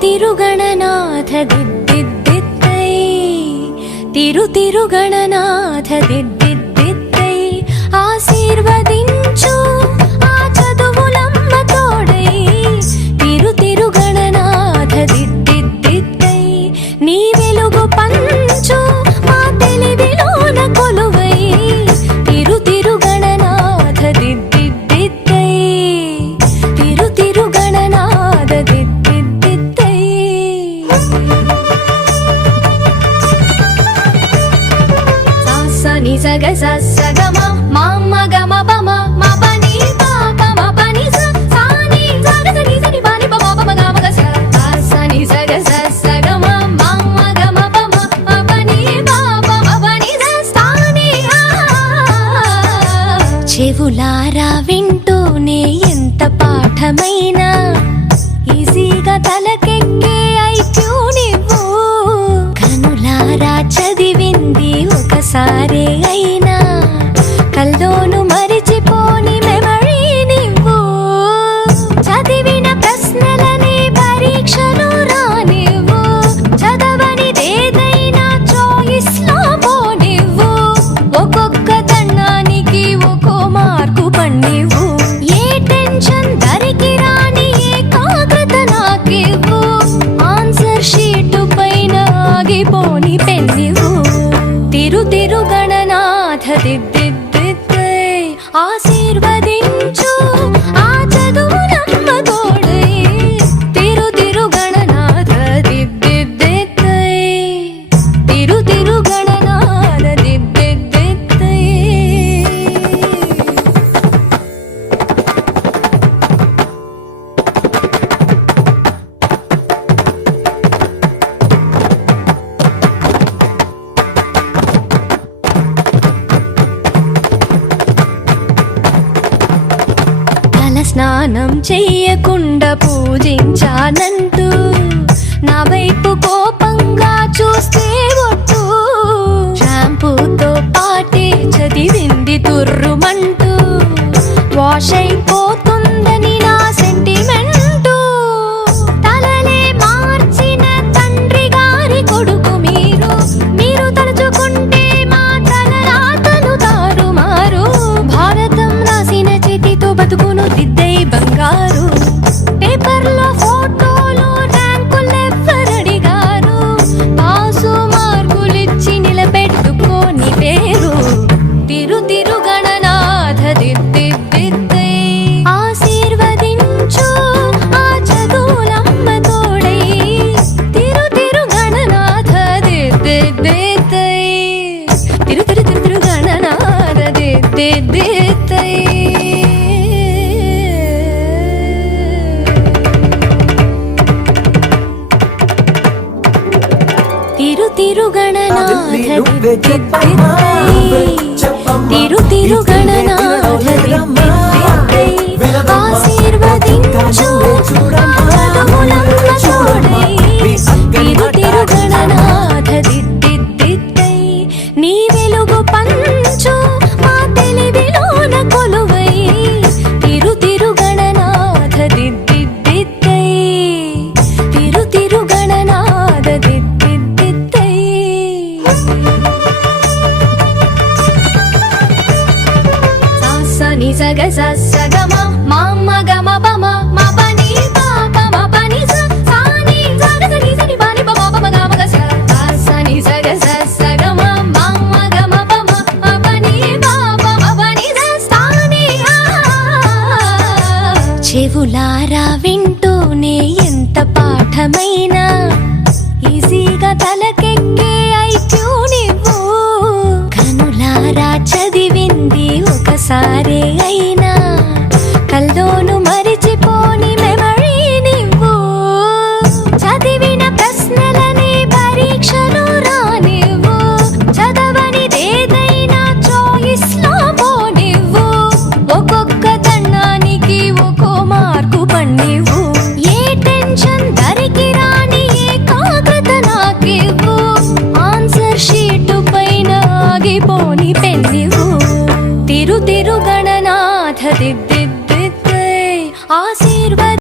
తిరుగణనాథ దిద్దిద్దిత్తై తిరుగణనాథ దిద్దిద్దిత్తై ఆశీర్వదించు ఆ చదువులమ్మ తోడై తిరుగణనాథ దిద్దిద్దిత్తై నీ వెలుగు పంచు మా తెలివిలోన కొలువై తిరుగణనాథ దిద్దిద్దిత్తై తిరుగణనాథ దిద్దిద్దిత్తై సాసని సగ సగమ మామ గమ పమ మా పని పాప మా పని సాని సగ సని సని పని పమ పమ గమ గ సాసని సగ సగమ మామ గమ పమ మా పని పాప మా పని సాని చెవులారా వింటూనే ఎంత పాఠమైనా ఈజీగా తలకెక్కే ఐక్యూ నువ్వు కనులారా చదివింది ఒకసారే అయినా కల్లోను మరిచిపోని మెమరీ నువ్వు చదివిన ప్రశ్నలని పరీక్షలు రానివ్వు చదవనిదేదైనా చాయిస్ లో పోనివ్వు ఒక్కొక్క దండానికి ఒక్కో మార్కు పండివ్వు ఏ టెన్షన్ దరికి రాని ఏకాగ్రత నాకివ్వు ఆన్సర్ షీటు పైన ఆగిపోని పెన్నివ్వు తిరుగణనాథ దిద్దిద్దిత్తై ఆశీర్వదించు ఆ చదువులమ్మ తోడై తిరుగణనాథ దిద్దిద్దిత్తై తిరుగణనాథ దిద్దిద్దిత్తై స్నానం చెయ్యకుండా పూజించానంటూ నా వైపు కోపంగా చూస్తే ఒట్టు షాంపూతో పాటే చదివింది తుర్రుమంటూ వాష్ అయిపోతుందని నా సెంటిమెంటు తలలే మార్చిన తండ్రి గారి కొడుకు మీరు తలుచుకుంటే మా తలరాతను తారుమారు భారతం రాసిన చేతితో బతుకును దిద్దై బంగారు పేపర్లో ఫోటోలు ర్యాంకులెవ్వరడిగారు పాసు మార్కులిచ్చి నిలబెట్టుకోని పేరు తిరుగణనాథ దిద్దిద్దిత్తై ఆశీర్వదించు ఆ చదువులమ్మ తోడై తిరుగణనాథ దిద్దిద్దిత్తై తిరుగణనాథ దిద్దిద్దిత్తై తిరుగణనాథ దిద్దిద్దిత్తై తిరుగణనాథ దిద్దిద్దిత్తై ఆశీర్వదించు ఆ చదువులమ్మ తోడై తిరుగణనాథ దిద్దిద్దిత్తై నీ వెలుగు పంచు మా తెలివిలోన కొలువై తిరుగణనాథ దిద్దిద్దిత్తై తిరుగణనాథ దిద్దిద్దిత్తై సాసని సగ సగమ మామ గమ పమ మా పని పాప మా పని సాని సగ సని సని పని పమ పమ గమ గ సాసని సగ సగమ మామ గమ పమ మా పని పాప మా పని సాని చెవులారా వింటూనే ఎంత పాఠమైనా ఈజీగా తలకెక్కే ఐక్యూ నువ్వు కనులారా చదివింది ఒకసారే అయినా కల్లోను మరిచిపోని మెమరీ నువ్వు చదివిన ప్రశ్నలని పరీక్షలు రానివ్వు చదవనిదేదైనా చాయిస్ లో పోనివ్వు ఒక్కొక్క దండానికి ఒక్కో మార్కు పండివ్వు ఏ టెన్షన్ దరికి రాని ఏకాగ్రత నాకివ్వు ఆన్సర్ షీటు పైన ఆగిపోని పెన్నివ్వు తిరుగణనాథ దిద్దిద్దిత్తై ఆశ